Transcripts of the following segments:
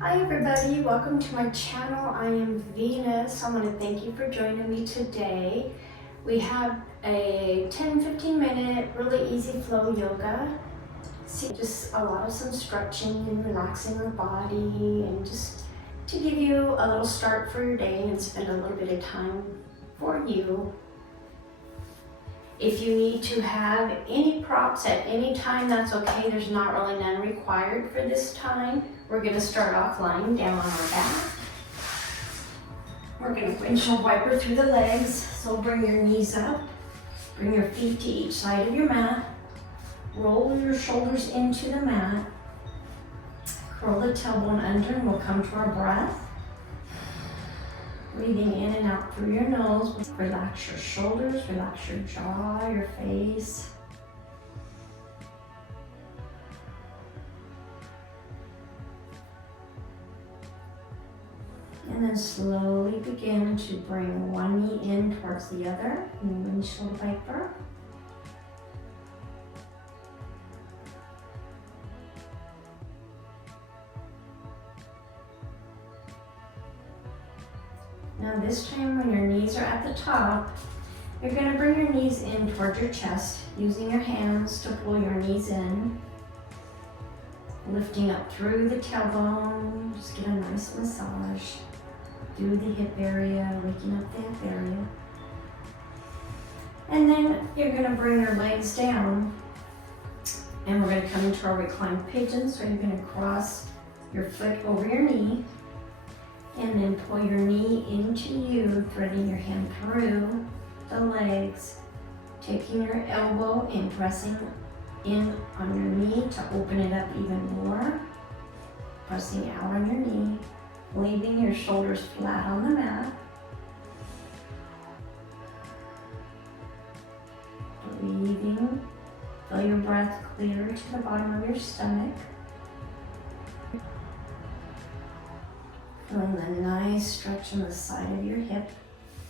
Hi everybody, welcome to my channel. I am Venus. I want to thank you for joining me today. We have a 10-15 minute really easy flow yoga. Just a lot of some stretching and relaxing the body, and just to give you a little start for your day and spend a little bit of time for you. If you need to have any props at any time, that's okay. There's not really none required for this time. We're going to start off lying down on our back. We're going to windshield wiper through the legs. So bring your knees up, bring your feet to each side of your mat, roll your shoulders into the mat, curl the tailbone under, and we'll come to our breath. Breathing in and out through your nose. Relax your shoulders, relax your jaw, your face. And then slowly begin to bring one knee in towards the other in windshield wiper. Now this time when your knees are at the top, you're going to bring your knees in towards your chest, using your hands to pull your knees in. Lifting up through the tailbone, just get a nice massage through the hip area, waking up the hip area. And then you're going to bring your legs down, and we're going to come into our reclined pigeon. So you're going to cross your foot over your knee, and then pull your knee into you, threading your hand through the legs, taking your elbow and pressing in on your knee to open it up even more, pressing out on your knee, leaving your shoulders flat on the mat. Breathing, feel your breath clear to the bottom of your stomach. Feeling the nice stretch on the side of your hip.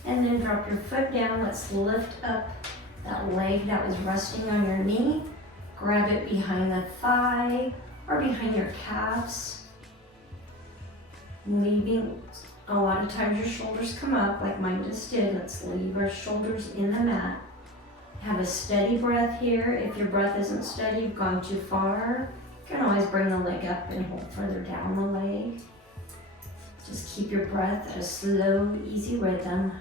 And then drop your foot down. Let's lift up that leg that was resting on your knee. Grab it behind the thigh or behind your calves. Leaving, a lot of times your shoulders come up like mine just did. Let's leave our shoulders in the mat. Have a steady breath here. If your breath isn't steady, you've gone too far, you can always bring the leg up and hold further down the leg. Just keep your breath at a slow, easy rhythm.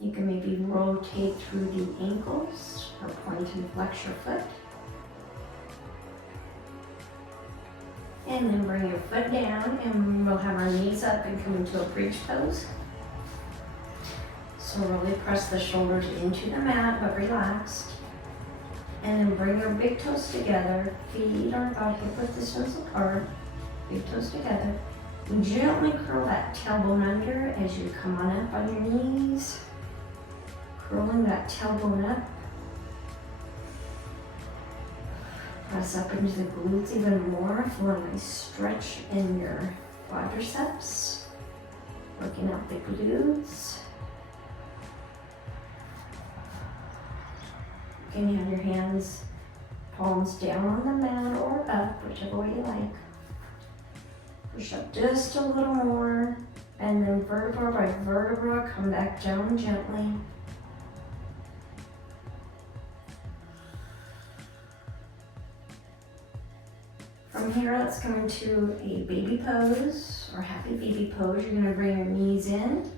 You can maybe rotate through the ankles or point and flex your foot. And then bring your foot down, and we'll have our knees up and come into a bridge pose. So really press the shoulders into the mat, but relaxed. And then bring your big toes together. Feet are about hip-width distance apart. Big toes together. And gently curl that tailbone under as you come on up on your knees. Curling that tailbone up. Press up into the glutes even more. Feel a nice stretch in your quadriceps. Working out the glutes. You can have your hands, palms down on the mat or up, whichever way you like. Push up just a little more, and then vertebra by vertebra, come back down gently. From here, let's come into a baby pose or happy baby pose. You're going to bring your knees in,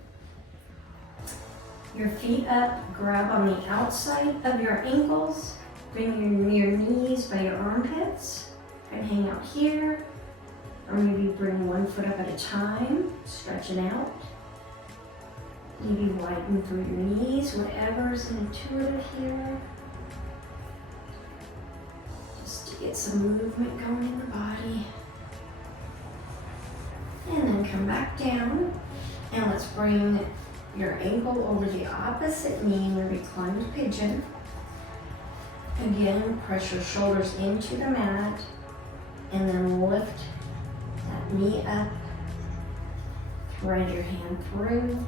your feet up, grab on the outside of your ankles, bring your knees by your armpits, and hang out here. Or maybe bring one foot up at a time, stretching out. Maybe widen through your knees, whatever is intuitive here. Just to get some movement going in the body. And then come back down. And let's bring your ankle over the opposite knee in your reclined pigeon. Again, press your shoulders into the mat. And then lift that knee up, thread your hand through,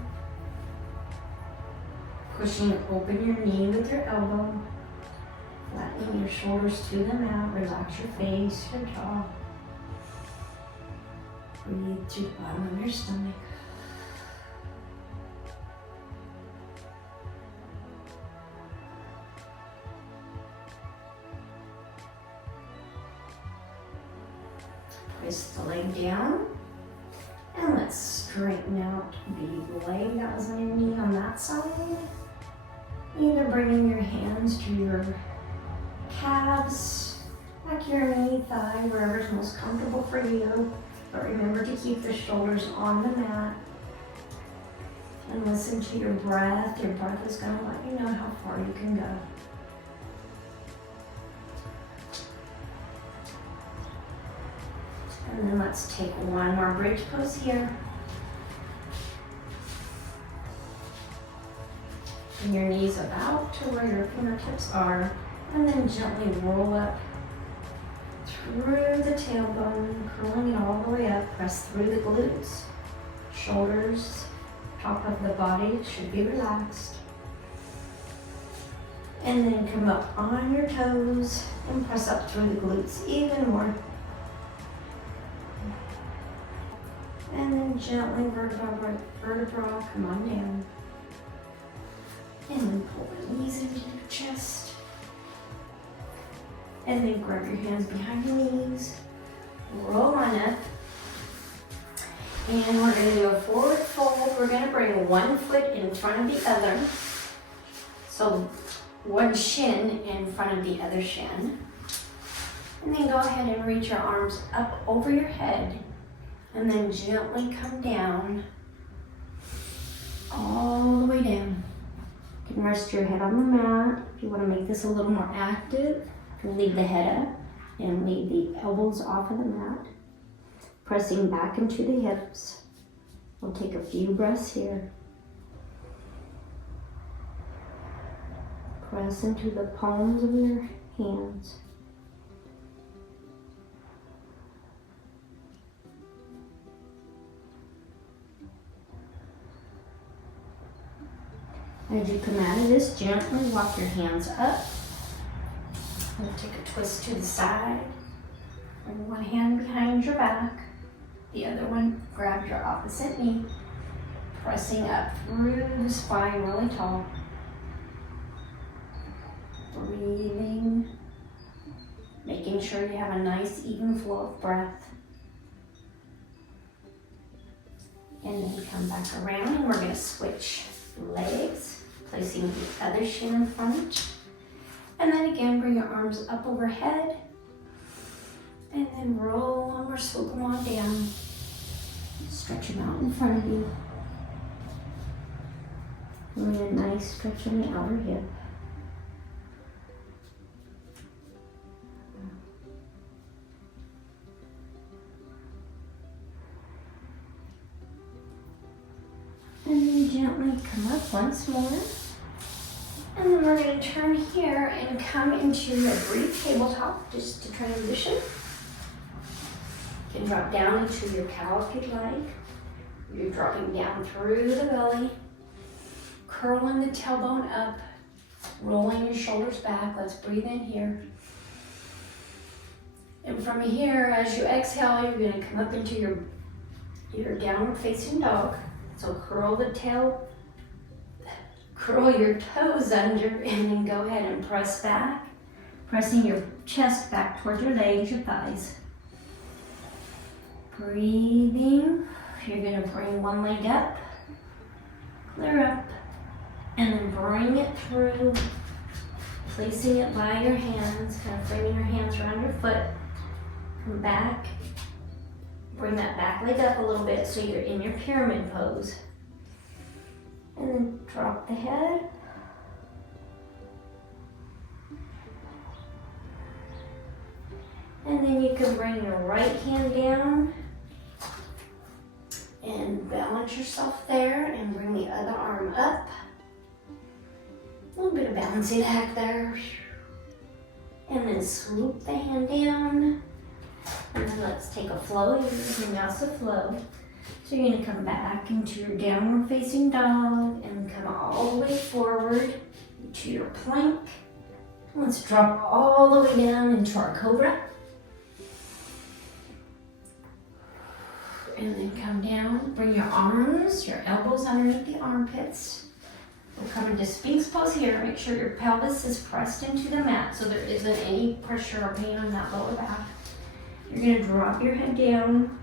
pushing open your knee with your elbow, flattening your shoulders to the mat, relax your face, your jaw. Breathe through the bottom of your stomach. Twist the leg down. And let's straighten out the leg that was underneath on that side. Either bringing your hands to your calves, back your knee, thigh, wherever's most comfortable for you. But remember to keep the shoulders on the mat. And listen to your breath. Your breath is going to let you know how far you can go. And then let's take one more bridge pose here. Bring your knees about to where your fingertips are, and then gently roll up through the tailbone, curling it all the way up. Press through the glutes, shoulders, top of the body should be relaxed. And then come up on your toes and press up through the glutes even more. And then gently, vertebra by vertebra, come on down. And then pull the knees into your chest. And then grab your hands behind your knees. Roll on up. And we're going to do a forward fold. We're going to bring one foot in front of the other. So one shin in front of the other shin. And then go ahead and reach your arms up over your head. And then gently come down, all the way down. You can rest your head on the mat. If you want to make this a little more active, you can leave the head up and leave the elbows off of the mat. Pressing back into the hips. We'll take a few breaths here. Press into the palms of your hands. As you come out of this, gently walk your hands up. And take a twist to the side. Bring one hand behind your back. The other one, grab your opposite knee. Pressing up through the spine really tall. Breathing. Making sure you have a nice even flow of breath. And then come back around and we're going to switch legs. Placing the other shin in front. And then again, bring your arms up overhead. And then roll them or swoop them on down. Stretch them out in front of you. And a nice stretch on the outer hip. And then gently come up once more. And then we're going to turn here and come into a brief tabletop just to transition. You can drop down into your cow if you'd like. You're dropping down through the belly, curling the tailbone up, rolling your shoulders back. Let's breathe in here. And from here, as you exhale, you're going to come up into your downward facing dog. So curl the tail, curl your toes under, and then go ahead and press back, pressing your chest back towards your legs, your thighs. Breathing. You're going to bring one leg up, clear up, and then bring it through, placing it by your hands, kind of framing your hands around your foot. Come back. Bring that back leg up a little bit so you're in your pyramid pose. And then drop the head. And then you can bring your right hand down and balance yourself there and bring the other arm up. A little bit of balancing act there. And then swoop the hand down. And then let's take a flow. You're using Vinyasa flow. So you're going to come back into your downward facing dog and come all the way forward to your plank. Let's drop all the way down into our cobra. And then come down, bring your arms, your elbows underneath the armpits. We'll come into Sphinx pose here. Make sure your pelvis is pressed into the mat so there isn't any pressure or pain on that lower back. You're gonna drop your head down,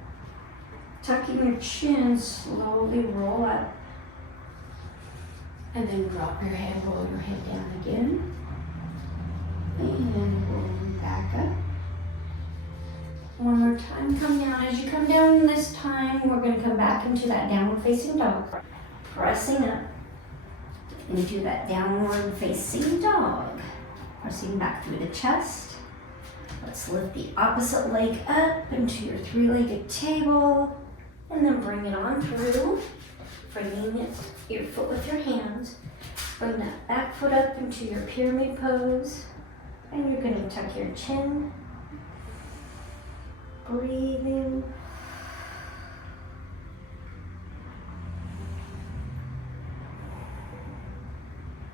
tucking your chin, slowly roll up. And then drop your head, roll your head down again. And roll back up. One more time, come down. As you come down this time, we're gonna come back into that downward facing dog. Pressing up into that downward facing dog. Pressing back through the chest. Let's lift the opposite leg up into your three-legged table. And then bring it on through. Framing your foot with your hands. Bring that back foot up into your pyramid pose. And you're gonna tuck your chin. Breathing.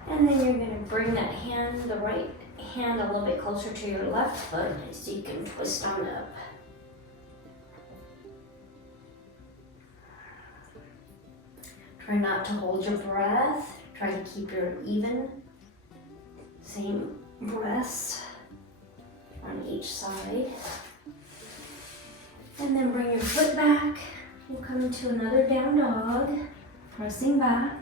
And then you're gonna bring that hand, the right hand, a little bit closer to your left foot so you can twist on up. Try not to hold your breath. Try to keep your even, same breaths on each side. And then bring your foot back. We'll come into another down dog, pressing back.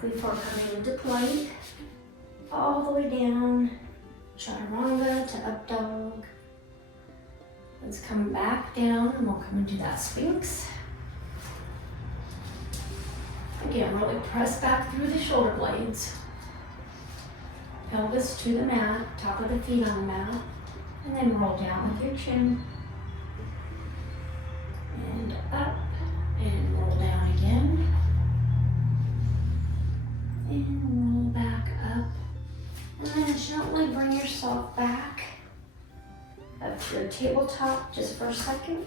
Before coming into plank, all the way down, chaturanga to up dog. Let's come back down and we'll come into that Sphinx. Again, really press back through the shoulder blades. Pelvis to the mat, top of the feet on the mat. And then roll down with your chin. And up. And roll down again. And roll back up. And then gently bring yourself back up to your tabletop just for a second.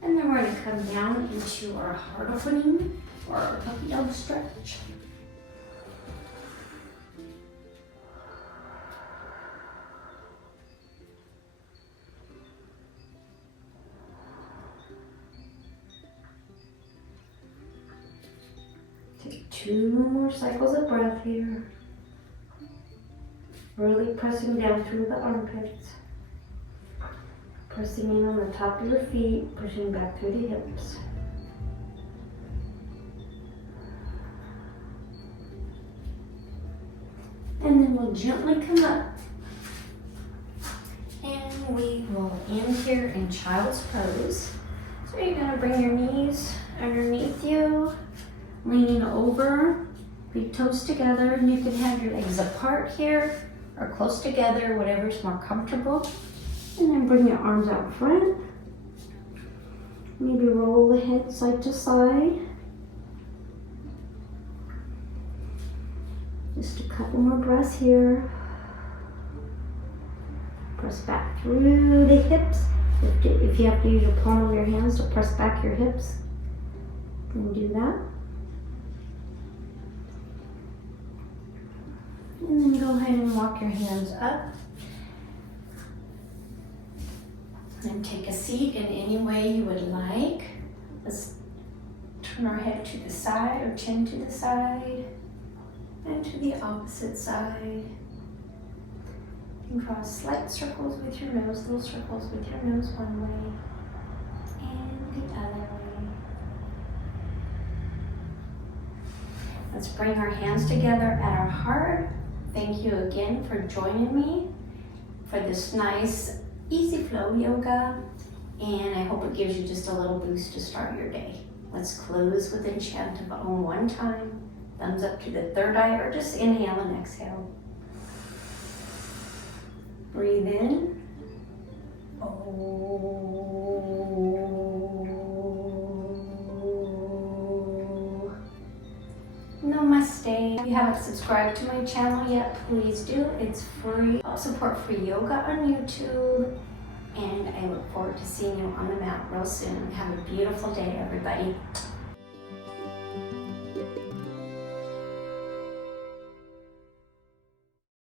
And then we're going to come down into our heart opening or our puppy dog stretch. Take 2 more cycles of breath here. Really pressing down through the armpits. Pressing in on the top of your feet, pushing back through the hips. And then we'll gently come up. And we will end here in child's pose. So you're gonna bring your knees underneath you, leaning over, big toes together, and you can have your legs apart here or close together, whatever's more comfortable. And then bring your arms out front. Maybe roll the head side to side. Just a couple more breaths here. Press back through the hips. If you have to use your palm of your hands to press back your hips, then do that. And then go ahead and walk your hands up. And take a seat in any way you would like. Let's turn our head to the side or chin to the side and to the opposite side. You can draw slight circles with your nose, little circles with your nose one way and the other way. Let's bring our hands together at our heart. Thank you again for joining me for this nice easy flow yoga, and I hope it gives you just a little boost to start your day. Let's close with a chant of Om one time. Thumbs up to the third eye, or just inhale and exhale. Breathe in. Namaste. If you haven't subscribed to my channel yet, please do. It's free. I'll support free yoga on YouTube. And I look forward to seeing you on the mat real soon. Have a beautiful day, everybody.